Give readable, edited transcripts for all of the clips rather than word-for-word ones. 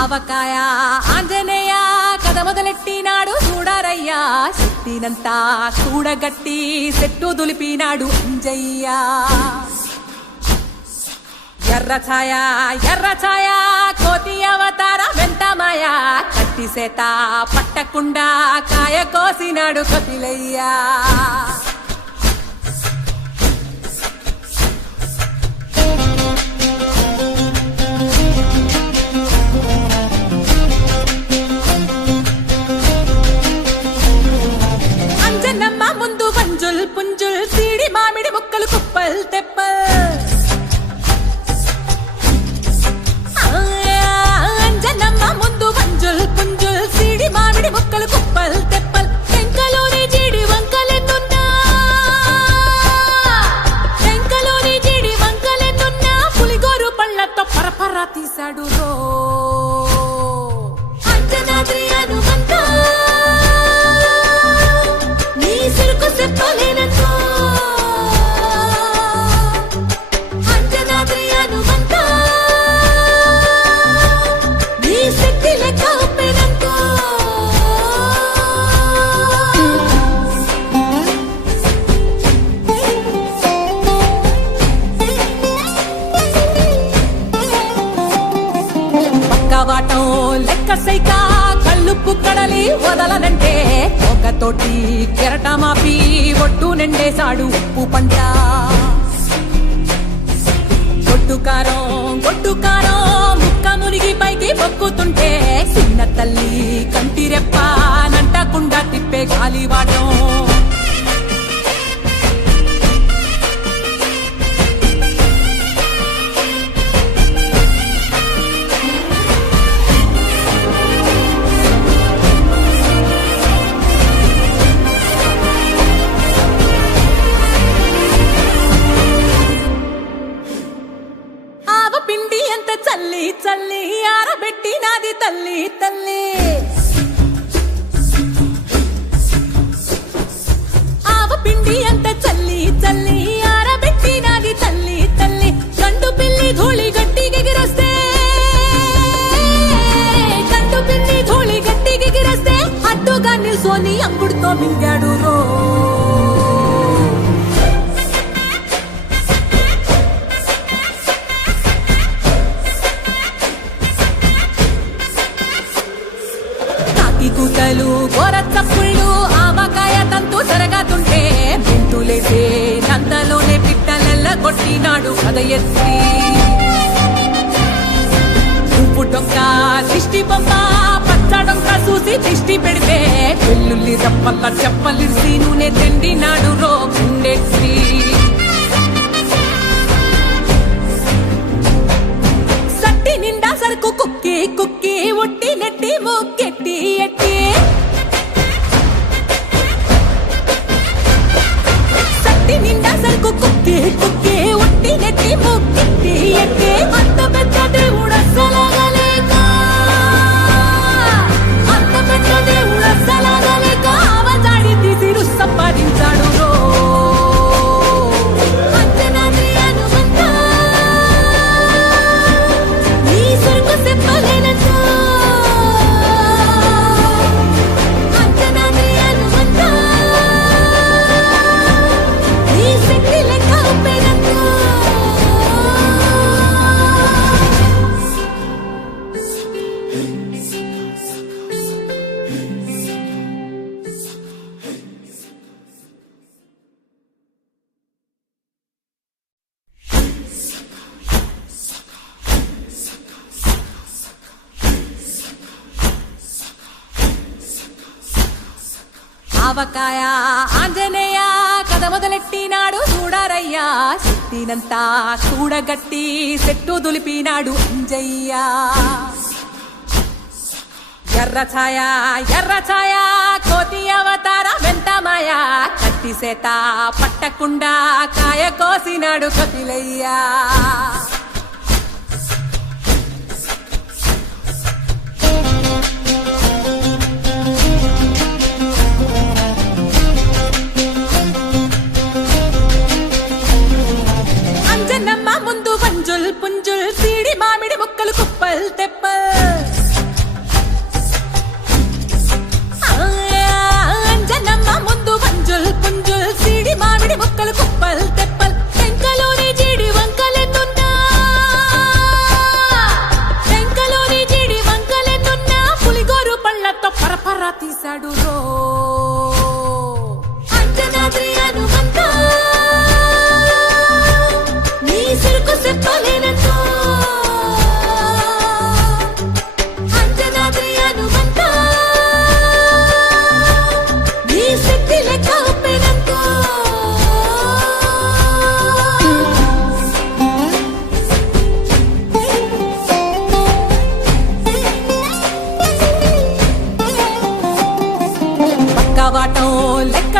ఆవకాయ ఆంజనేయ కథ మొదలెట్టినాడు చూడారయ్యా శక్తినంతా చూడగట్టి చెట్టు దులిపినాడు అంజయ్య ఎర్ర ఛాయ కోతి అవతార వెంటమాయ కత్తి సేత పట్టకుండా కాయ కోసినాడు కపిలయ్యా అంజనమ్మ ముందు వంజుల్ పుంజుల్ సీడి మామిడి ముక్కలు కుప్పల్ తెప్పల్ అంజనమ్మ ముందు వంజుల్ పుంజుల్ సీడి మామిడి ముక్కలు కుప్పల్ తెప్పల్ టెంకలోని జీడి వంకలెన్నున్నా పులిగోరు పళ్ళతో పరపర తీశాడు రో అంజనాద్రి హనుమంత నీ సిరుకు చెప్పలేనంతో అంజనాద్రి హనుమంత నీ శక్తి లెక్క ఒప్పెనంతో పక్కవాటం లెక్క సైకా కళ్ళుప్పు కడలి వదలనంటే ఒకతోటి కెరటమాపి ఒట్టు నిండేశాడు ఉప్పు పంట గొడ్డుకారం ముక్క మునిగి పైకి మొక్కుతుంటే చిన్న తల్లి కంటిరెప్ప నంటకుండా తిప్పే గాలివాటం పిండి ఎంత చల్లి చల్లి ఆరబెట్టి నాది తల్లి తల్లి ఆవ పిండి ఎంత చల్లి చల్లి ఆరబెట్టి నాది తల్లి తల్లి గండు పిల్లి ధూళి గట్టిగెగిరస్తే అడ్డుగా నిల్సోని అంగుడుతో మింగాడు రో కూతలు గోరచ్చప్పుళ్ళు ఆవకాయ తంతు జరగతుంటే మెంతులేసే నందలోనే పిట్టలెల్ల కొట్టినాడు కథ ఎత్తి ఉప్పు డొక్క దిష్టి బొమ్మ పచ్చడొక్క చూసి దిష్టి పెడితే వెల్లుల్లి రప్పల్ల చెప్పలిసి నూనె తెండినాడు రో గుండెత్తి సట్టి నిండా సరుకు కుక్కి కుక్కి ఒట్టి నెట్టి మొక్కెట్టి ఎట్టి సట్టి నిండా సరుకు కుక్కి కుక్కి ఒట్టి నెట్టి మొక్కెట్టి ఎట్టి అంత పెద్ద దేవుడు అస్సలాగలేక ఆవజాడి తీసి సంపాదించాడు రో అంజనాద్రి హనుమంత నీ సురుకు చెప్పలేనంతో అంజనాద్రి హనుమంత నీ శక్తి లెక్క ఒప్పెనంతో ఆవకాయ ఆంజనేయ కథ మొదలెట్టినాడు చూడారయ్యా శక్తినంతా చూడగట్టి చెట్టు దులిపినాడు అంజయ్య ఎర్ర ఛాయ కోతి అవతార వెంటమాయ కత్తి సేత పట్టకుండా కాయ కోసినాడు కపిలయ్యా అంజనమ్మ ముందు వంజుల్ పుంజుల్ సీడి మామిడి ముక్కలు కుప్పల్ తెప్పల్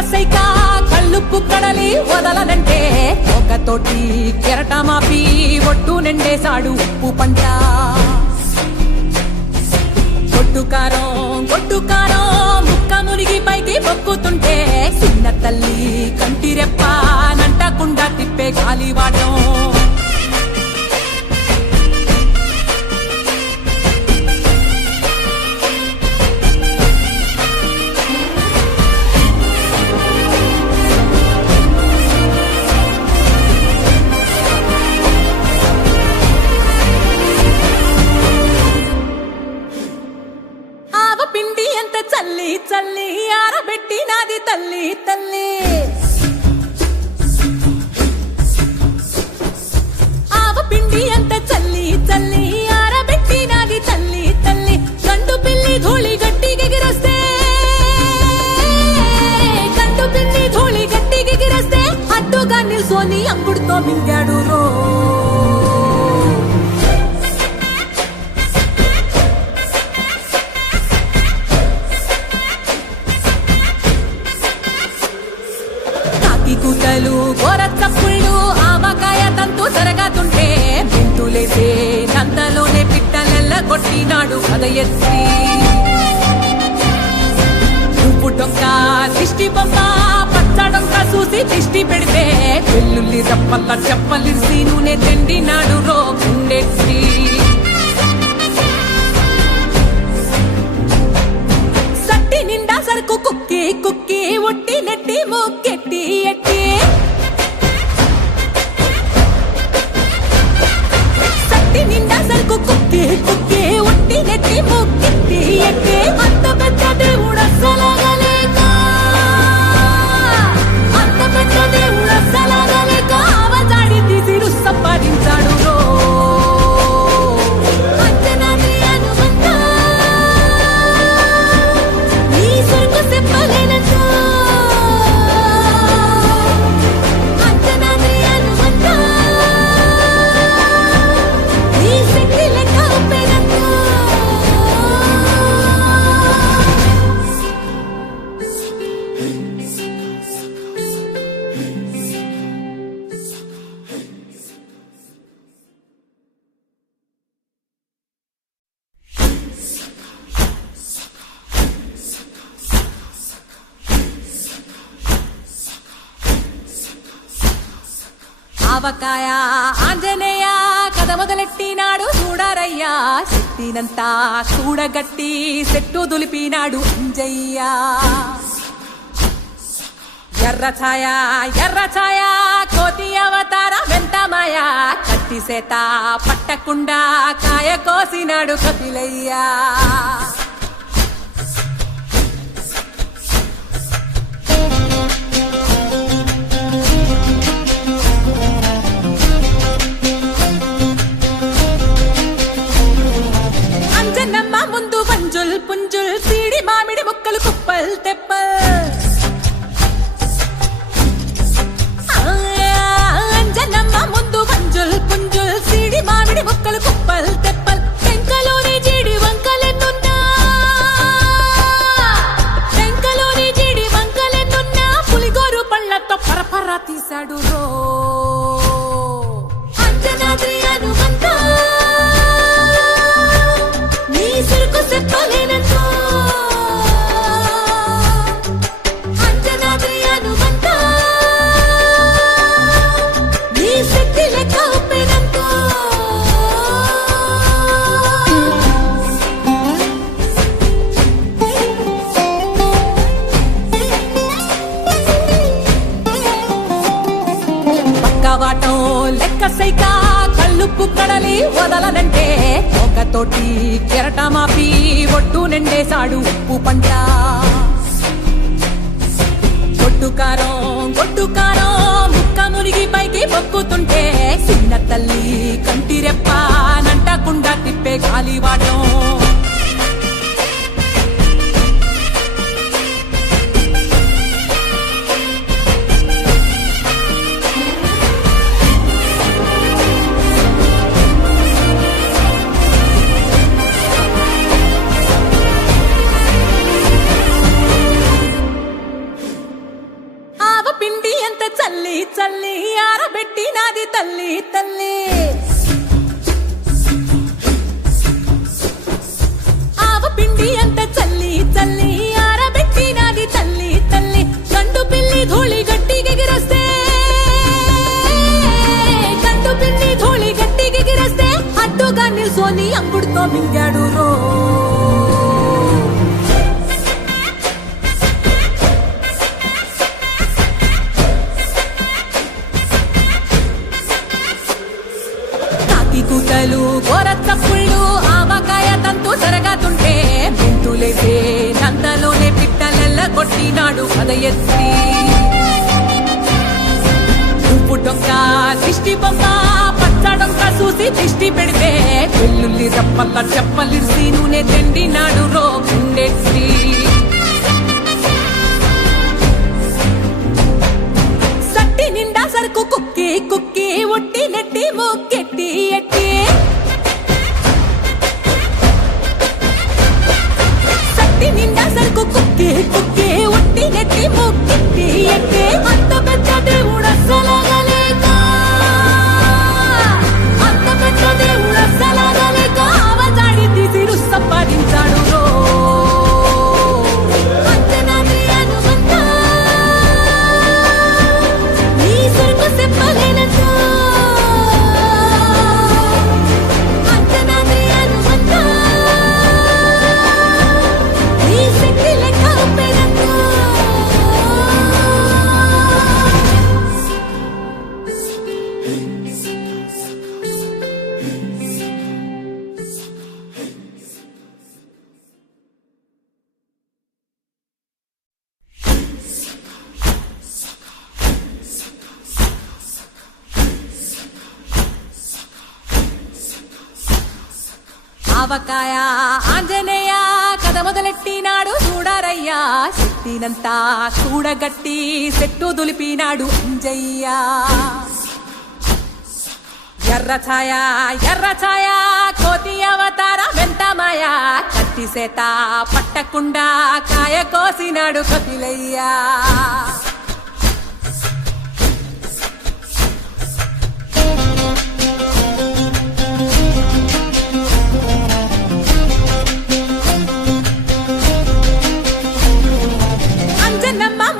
లెక్కసైక కళ్ళుప్పు కడలి వదలనంటే ఒకతోటి కెరటమాపి ఒట్టు నిండేశాడు ఉప్పు పంట కొట్టుకారం ముక్క మునిగి పైకి మొక్కుతుంటే చిన్న తల్లి కంటిరెప్ప నంటకుండా తిప్పే గాలివాటం పిండి ఎంత చల్లి చల్లి ఆరబెట్టి నాది తల్లి తల్లి ఆవ పిండి ఎంత చల్లి చల్లి ఆరబెట్టి నాది తల్లి తల్లి గండు పిల్లి ధూళి గట్టిగెగిరస్తే అడ్డుగా నిల్సోని అంగుడుతో మింగాడు రో కూతలు గోర చప్పుళ్ళు ఆవకాయ తంతు జరగతుంటే మెంతులేసే నందలోనే పిట్టలెల్ల కొట్టినాడు కథ ఎత్తి ఉప్పు టొక్క దిష్టి బొమ్మ పచ్చడొక్క చూసి దిష్టి పెడితే వెల్లుల్లి రప్పల్ల చెప్పలిసి నూనె తెండినాడు రో గుండెత్తి సట్టి నిండా సరుకు కుక్కి కుక్కి ఒట్టి నెట్టి ముక్కెట్టి ఎట్టి సట్టి నిండా సరుకు కుక్కి కుక్కి ఒట్టి నెట్టి ముక్కెట్టి ఎట్టి అంత పెద్ద దేవుడు అస్సలాగలేక ఆవజాడి తీసి సంపాదించాడు రో ఆవకాయ ఆంజనేయ కథ మొదలెట్టినాడు చూడారయ్యా శక్తినంతా చూడగట్టి చెట్టు దులిపినాడు అంజయ్య ఎర్ర ఛాయ కోతి అవతార వెంటమాయ కత్తి సేత పట్టకుండా కాయ కోసినాడు కపిలయ్యా ముందు పంజుల్ పుంజుల్ సీడి మామిడి ముక్కలు కుప్పల్ తెప్పల్ అంజనమ్మ ముందు పంజుల్ పుంజుల్ సీడి మామిడి ముక్కలు కుప్పల్ తెప్పల్ టెంకలోని జీడి వంకలెన్నున్నా పులిగోరు పళ్ళతో పరపర తీశాడు రో అంజనాద్రి హనుమంత చెప్పలేనంతో అంజనాద్రి హనుమంత నీ శక్తి లెక్క ఉప్పెనంతో పక్కవాటం లెక్కసైక కళ్ళుప్పు కడలి వదలనంటే ఒకతోటి కెరటమాపి ఒట్టు నిండేశాడు ఉప్పు పంట కొట్టుకారం ముక్క మునిగి పైకి మొక్కుతుంటే చిన్న తల్లి కంటిరెప్ప నంటకుండా తిప్పే గాలివాటం పిండి ఎంత చల్లి చల్లి ఆరబెట్టినాది తల్లి తల్లి ఆవ పిండి ఎంత చల్లి చల్లి ఆరబెట్టినాది తల్లి తల్లి గండు పిల్లి ధూళి గట్టిగెగిరస్తే గండు పిల్లి ధూళి గట్టిగెగిరస్తే అడ్డుగా నిల్సోని అంగుడుతో మింగాడు రో కూతలు గోరచ్చప్పుళ్ళు ఆవకాయ తంతు జరగతుంటే మెంతులేసే నందలోనే పిట్టలెల్ల కొట్టినాడు కథ ఎత్తి ఉప్పు డొక్క దిష్టి బొమ్మ పచ్చడొక్క చూసి దిష్టి పెడితే వెల్లుల్లి రప్పల్ల చెప్పలిర్సి నూనె తెండినాడు రో గుండెత్తి సట్టి నిండా సరుకు కుక్కి కుక్కి ఒట్టి నెట్టి మొక్కెట్టి ఎట్టి సట్టి నిండా సరుకు కుక్కి కుక్కి ఒట్టి నెట్టి మొక్కెట్టి ఎట్టి అంత పెద్ద దేవుడసలగలేక అంత పెద్ద దేవుడసలగలేక అవజాడి తీసి రుస్సపడించాడు రో ఆవకాయ ఆంజనేయ కథ మొదలెట్టినాడు చూడారయ్యా శక్తినంతా చూడగట్టి సెట్టు దులిపినాడు అంజయ్య ఎర్ర ఛాయ కోతి అవతార వెంటమాయ కత్తి సేత పట్టకుండా కాయ కోసినాడు కపిలయ్యా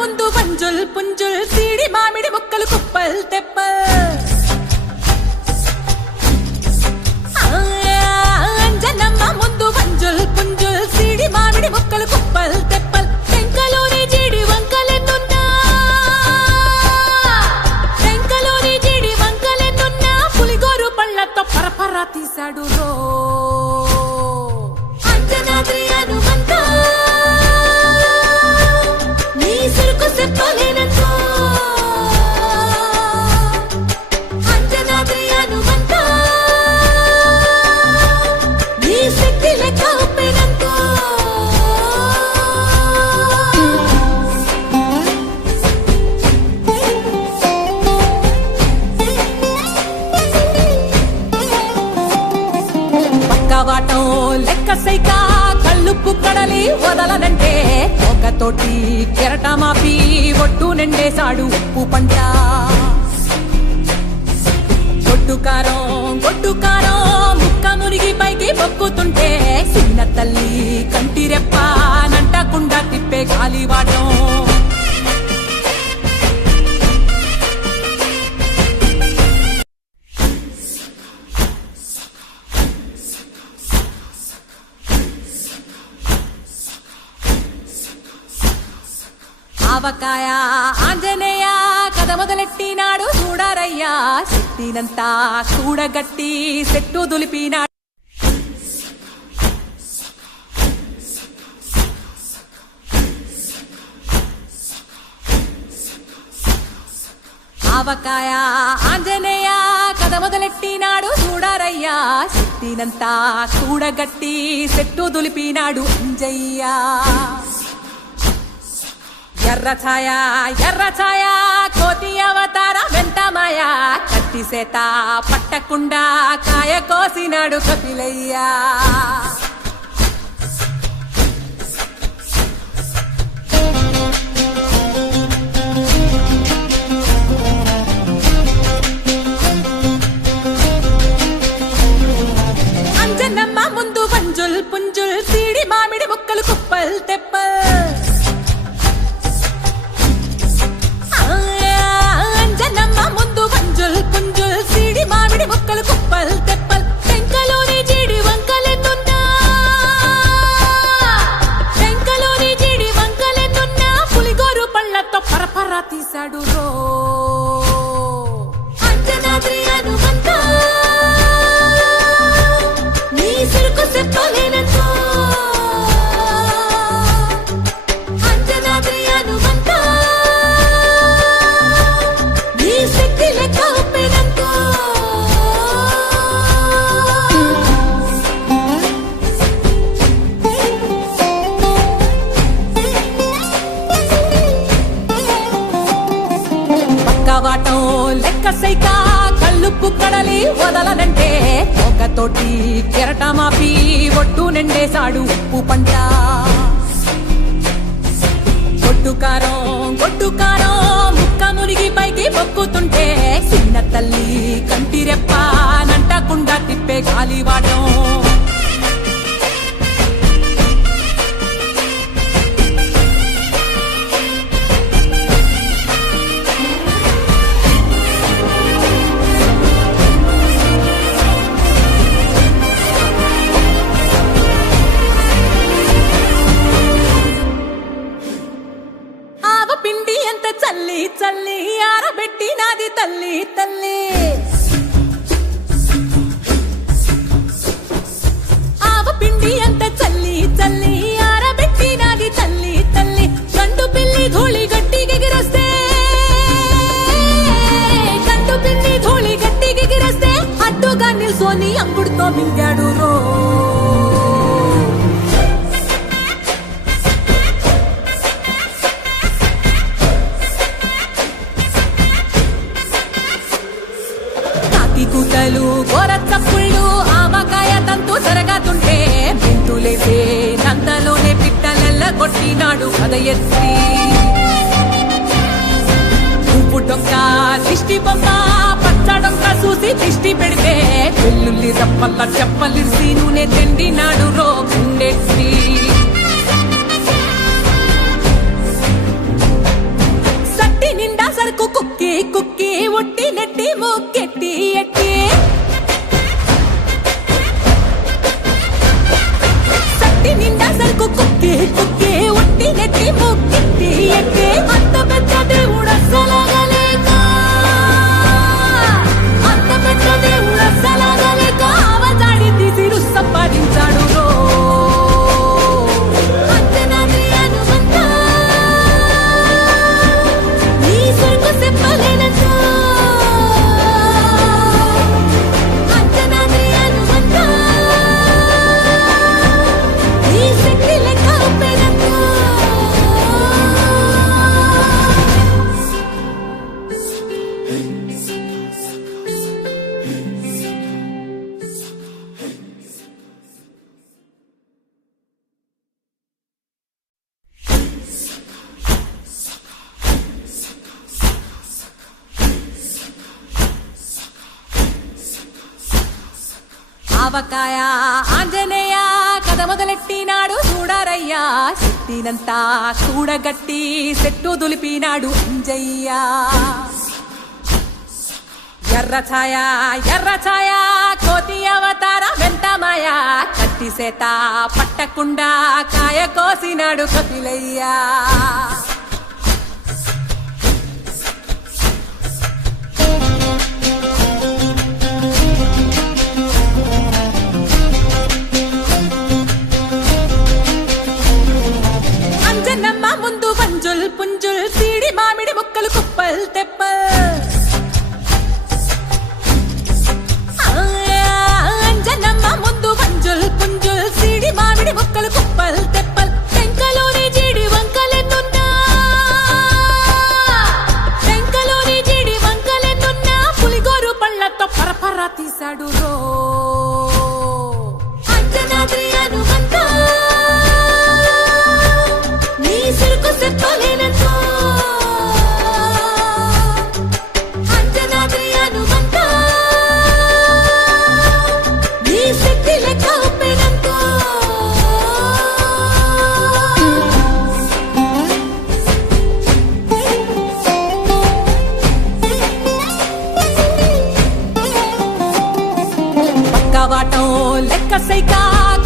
ముందు పంజుల్ పుంజుల్ సీడి మామిడి ముక్కలు కుప్పల్ తెప్పల్ అంజనమ్మ ముందు పంజుల్ పుంజుల్ సీడి మామిడి ముక్కలు కుప్పల్ తెప్పల్ టెంకలోని జీడి వంకలెన్నున్నా టెంకలోని జీడి వంకలెన్నున్నా పులిగోరు పళ్ళతో పరపర తీశాడు రో అంజనాద్రి హనుమంత అంజనాద్రి హనుమంత నీ శక్తి లెక్క ఒప్పినంతో పక్కవాటం లెక్క సైకా కళ్ళుప్పు కడలి వదలనంటే ఒకతోటి కెరటమాపి ఒట్టు నిండేశాడు ఉప్పు పంట గొడ్డుకారం ముక్క మునిగి పైకి పొక్కుతుంటే చిన్న తల్లి కంటిరెప్ప నంటకుండా తిప్పే గాలివాటం ఆవకాయ ఆంజనేయ కథ మొదలెట్టినాడు చూడారయ్యా శక్తినంతా చూడగట్టి సెట్టు దులిపినాడు ఆవకాయ ఆంజనేయ కథ మొదలెట్టినాడు చూడారయ్యా శక్తినంతా చూడగట్టి సెట్టు దులిపినాడు అంజయ్య ఎర్ర ఛాయ కోతి అవతార వెంటమాయ కత్తి సేత పట్టకుండా కాయ కోసినాడు కపిలయ్యా పళ్ళతో పరపరా తీశాడు రో అంజనాద్రి హనుమంత నీ సిరుకు చెప్పలేనంతో అంజనాద్రి హనుమంత నీ శక్తి లెక్క ఒప్పెనంతో పక్కవాటం లెక్క సైక కళ్ళుప్పు కడలి వదలనంటే ఒకతోటి కెరటమాపి ఒట్టు నిండేశాడు ఉప్పు పంట గొడ్డుకారం ముక్క మునిగి పైకి పొక్కుతుంటే చిన్న తల్లి కంటిరెప్ప నంటకుండా తిప్పే గాలివాటం పిండి ఎంత చల్లి చల్లి ఆరబెట్టి నాది తల్లి తల్లి ఆవ పిండి ఎంత చల్లి చల్లి ఆరబెట్టి నాది తల్లి తల్లి గండు పిల్లి ధూళి గట్టిగెగిరొస్తే అడ్డుగా నిల్సోని అంగుడుతో మింగాడు రో కూతలు గోరచ్చప్పుళ్ళు ఆవకాయ తంతు జరగతుంటే మెంతులేసే నందలోనే పిట్టలెల్ల కొట్టినాడు కథ ఎత్తి ఉప్పు డొక్క దిష్టి బొమ్మ పచ్చడొక్క చూసి దిష్టి పెడితే వెల్లుల్లి రప్పల్ల చెప్పలిర్సి నూనె తెండినాడు రో గుండెత్తి సట్టి నిండా సరుకు కుక్కి కుక్కి ఒట్టి నెట్టి ముక్కెట్టి ఎట్టి సట్టి నిండా సరుకు కుక్కి కుక్కి ఒట్టి నెట్టి ముక్కెట్టి ఎట్టి అంత పెద్ద దేవుడు అస్సలాగలేక ఆవజాడి తీసి సంపాదించాడు రో అంజనాద్రి హనుమంత నీ సిరుకు చెప్పలేనంతో అంజనాద్రి హనుమంత నీ శక్తి లెక్క ఒప్పెనంతో ఆవకాయ ఆంజనేయ కథ మొదలెట్టినాడు చూడారయ్యా శక్తినంతా చూడగట్టి చెట్టు దులిపినాడు అంజయ్య ఎర్ర ఛాయ కోతి అవతార వెంటమాయ కత్తి సేత పట్టకుండా కాయ కోసినాడు కపిలయ్యా అంజనమ్మ ముందు వంజుల్ పుంజుల్ సీడి మామిడి ముక్కలు కుప్పల్ తెప్పల్ అంజనమ్మ ముందు వంజుల్ పుంజుల్ సీడి మామిడి ముక్కలు కుప్పల్ తెప్పల్ టెంకలోని జీడి వంకలెన్నున్నా పులిగోరు పళ్ళతో పరపరా తీశాడు రో అంజనాద్రి హనుమంత నీ సిరుకు చెప్పలేనంతో అంజనాద్రి హనుమంత నీ శక్తి లెక్క ఒప్పెనంతో పక్కవాటం లెక్క సైక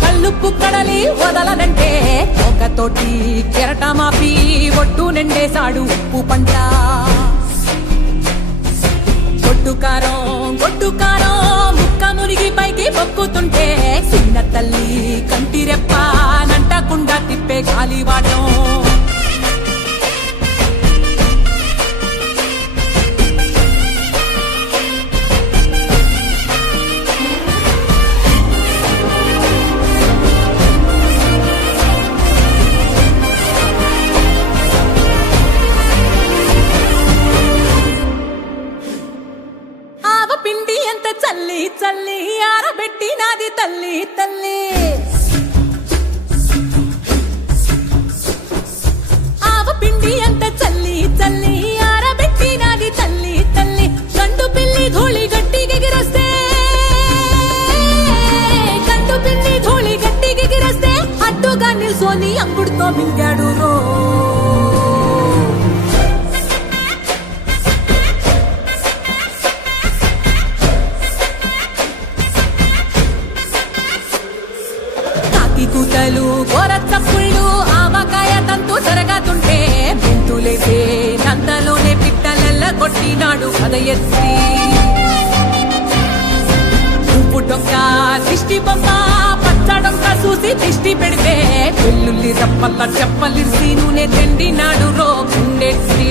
కళ్ళు కలుపు కడలి వదలనంటే ఒకతోటి కెరటమాపి ఒట్టు నిండేశాడు ఉప్పు పంట. గొడ్డుకారం ముక్క మునిగి పైకి పొక్కుతుంటే చిన్న తల్లి కంటిరెప్ప నంటకుండా తిప్పే గాలివాటం. పిండి ఎంత చల్లి చల్లి ఆరబెట్టి నాది తల్లి తల్లి. ఆవ పిండి ఎంత చల్లి చల్లి ఆరబెట్టి నాది తల్లి తల్లి. గండు పిల్లి ధూళి గట్టిగెగిరొస్తే అడ్డుగా నిల్సోని అంగుడుతో మింగాడు రో. కూతలు గోర చప్పుళ్ళు ఆవకాయ తంతు జరగతుంటే మెంతులేసే నందలోనే పిట్టలెల్ల కొట్టినాడు కథ ఎత్తి. ఉప్పు డొక్క దిష్టి బొమ్మ పచ్చడొక్క చూసి దిష్టి పెడితే వెల్లుల్లి రప్పల్ల చెప్పలిర్సి నూనె తెండినాడు రో గుండెత్తి.